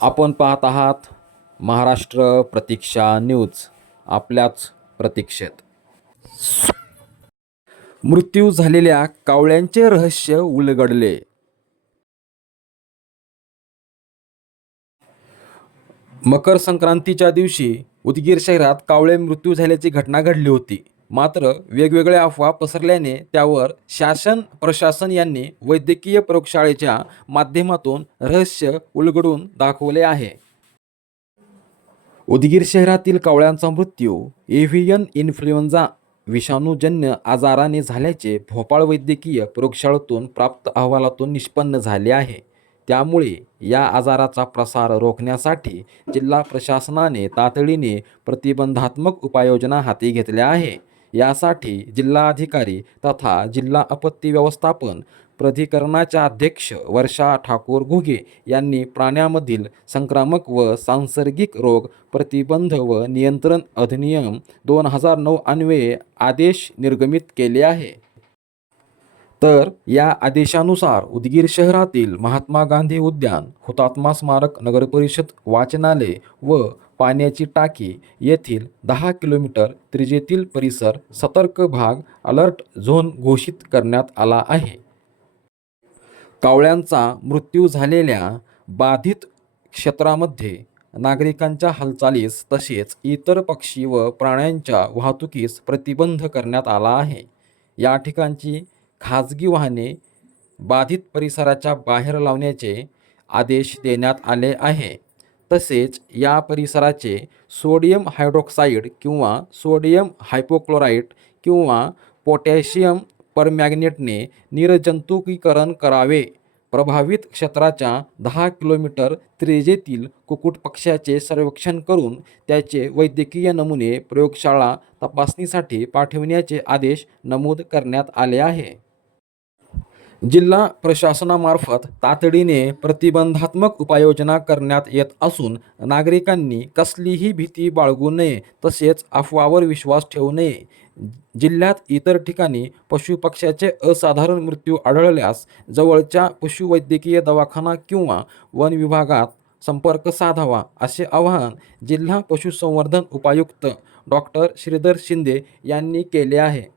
आपण पाहत आहात महाराष्ट्र प्रतीक्षा न्यूज आपल्याच प्रतीक्षेत. मृत्यू झालेल्या कावळ्यांचे रहस्य उलगडले. मकर संक्रांतीच्या दिवशी उदगीर शहरात कावळे मृत्यू झाल्याची घटना घडली होती. मात्र वेगवेगळ्या अफवा पसरल्याने त्यावर शासन प्रशासन यांनी वैद्यकीय प्रयोगशाळेच्या माध्यमातून रहस्य उलगडून दाखवले आहे. उदगीर शहरातील कावळ्यांचा मृत्यू एव्हियन इन्फ्लुएन्झा विषाणूजन्य आजाराने झाल्याचे भोपाळ वैद्यकीय प्रयोगशाळेतून प्राप्त अहवालातून निष्पन्न झाले आहे. त्यामुळे या आजाराचा प्रसार रोखण्यासाठी जिल्हा प्रशासनाने तातडीने प्रतिबंधात्मक उपाययोजना हाती घेतल्या आहे. यासाठी जिल्हाधिकारी तथा जिल्हा आपत्ती व्यवस्थापन प्राधिकरणाच्या अध्यक्ष वर्षा ठाकूर घुगे यांनी प्राण्यामधील संक्रामक व सांसर्गिक रोग प्रतिबंध व नियंत्रण अधिनियम दोन हजार नऊ अन्वये आदेश निर्गमित केले आहे. तर या आदेशानुसार उदगीर शहरातील महात्मा गांधी उद्यान हुतात्मा स्मारक नगरपरिषद वाचनालय व पाण्याची टाकी येथील दहा किलोमीटर त्रिजेतील परिसर सतर्क भाग अलर्ट झोन घोषित करण्यात आला आहे. कावळ्यांचा मृत्यू झालेल्या बाधित क्षेत्रामध्ये नागरिकांच्या हालचालीस तसेच इतर पक्षी व प्राण्यांच्या वाहतुकीस प्रतिबंध करण्यात आला आहे. या ठिकाणची खाजगी वाहने बाधित परिसराच्या बाहेर लावण्याचे आदेश देण्यात आले आहे. तसेच या परिसराचे सोडियम हायड्रॉक्साईड किंवा सोडियम हायपोक्लोराईट किंवा पोटॅशियम परमॅग्नेटने निर्जंतुकीकरण करावे. प्रभावित क्षेत्राच्या दहा किलोमीटर त्रिजेतील कुकुट पक्ष्याचे सर्वेक्षण करून त्याचे वैद्यकीय नमुने प्रयोगशाळा तपासणीसाठी पाठविण्याचे आदेश नमूद करण्यात आले आहे. जिल्हा प्रशासनामार्फत तातडीने प्रतिबंधात्मक उपाययोजना करण्यात येत असून नागरिकांनी कसलीही भीती बाळगू नये तसेच अफवावर विश्वास ठेवू नये. जिल्ह्यात इतर ठिकाणी पशुपक्ष्याचे असाधारण मृत्यू आढळल्यास जवळच्या पशुवैद्यकीय दवाखाना किंवा वन विभागात संपर्क साधावा असे आवाहन जिल्हा पशुसंवर्धन उपायुक्त डॉक्टर श्रीधर शिंदे यांनी केले आहे.